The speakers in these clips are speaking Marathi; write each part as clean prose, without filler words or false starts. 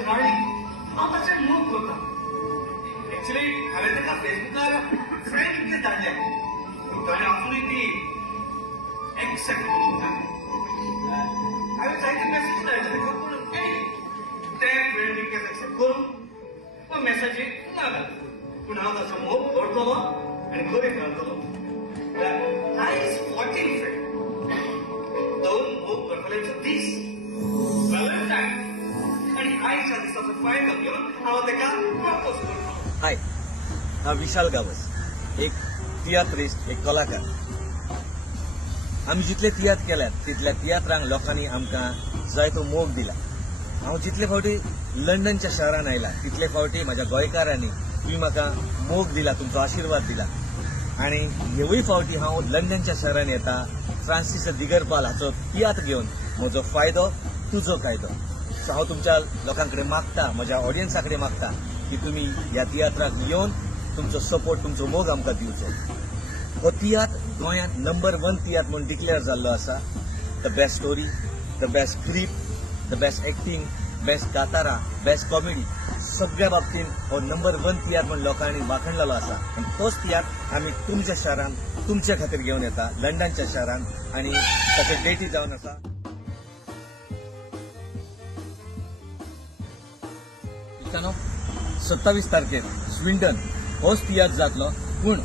तियात्राचे राणी हांव ताचे मोग करता. एक्चुअली हांवें ताका फेसबुकार फ्रेंड रिक्वेस्ट धाडल्या पूण ताणें आपुणूय ती एक्सेप्ट करूंक ना. हांवें जायते मेसेज धाडले ताका पूण ते फ्रेंड रिक्वेस्ट एक्सेप्ट करून मेसेजीक ना घातली. पूण हांव ताचो मोग करतलो आनी खरें करतलो. आयज 14 फ्रेंड दोन मोग करतल्याचो दीस व्हॅलेंटायन आनी आयच्या दिसाचो फायदो घेवन हांव ताका प्रपोज करतलो. हाय, हांव विशाल गावस, एक तियात्रिस्ट, एक कलाकार. आमी जितले तियात्र केल्यात तितल्या तियात्रांक लोकांनी आमकां जाय तो मोग दिला. हांव जितले फावटी लंडनच्या शहरान आयला तितले फावटी म्हाज्या गोंयकारांनी तुम्ही म्हाका मोग दिला, तुमचो आशिर्वाद दिला. आनी ह्योय फावटी हांव लंडनच्या शहरान येता फ्रांसीस दिगरपाल हाचो तियात्र घेवन म्हजो फायदो तुजो कायदो. सो हांव तुमच्या लोकां कडेन मागता, म्हज्या ऑडियन्सा कडेन मागता की तुमी ह्या तियात्राक येवन तुमचो सपोर्ट, तुमचो मोग आमकां दिवचो. हो तियात्र गोंयांत नंबर 1 तियात्र म्हणून डिक्लेअर जाल्लो आसा. The best story, the best script, the best acting, best कातारा, बेस्ट कॉमेडी सगळ्या बाबतीन हो नंबर 1 तियात्र म्हणून लोकांनी वाखणलेलो आसा. आनी तोच तियात्र आमी तुमच्या शहरान तुमचे खातीर घेवन येता, लंडनच्या शहरान. आनी ताचे डेटी जावन आसा 27 तारखेर स्विंडन होच तियात्र जातलो. पूण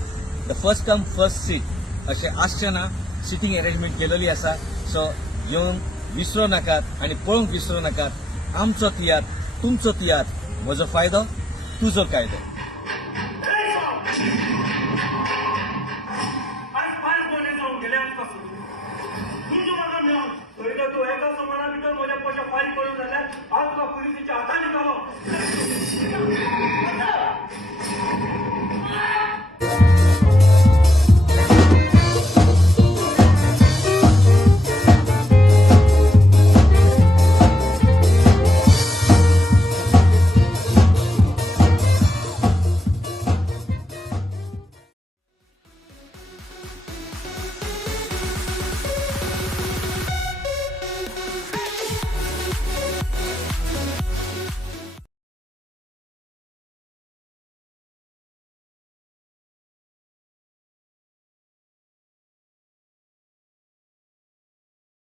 the first come first seat अशें आसचें सिटींग अरेंजमेंट केलेली आसा. सो येवन विसरू नाकात आनी पळोवंक विसरू नाकात. आमचो तियात्र, तुमचो तियात्र, म्हजो फायदो तुजो कायदो.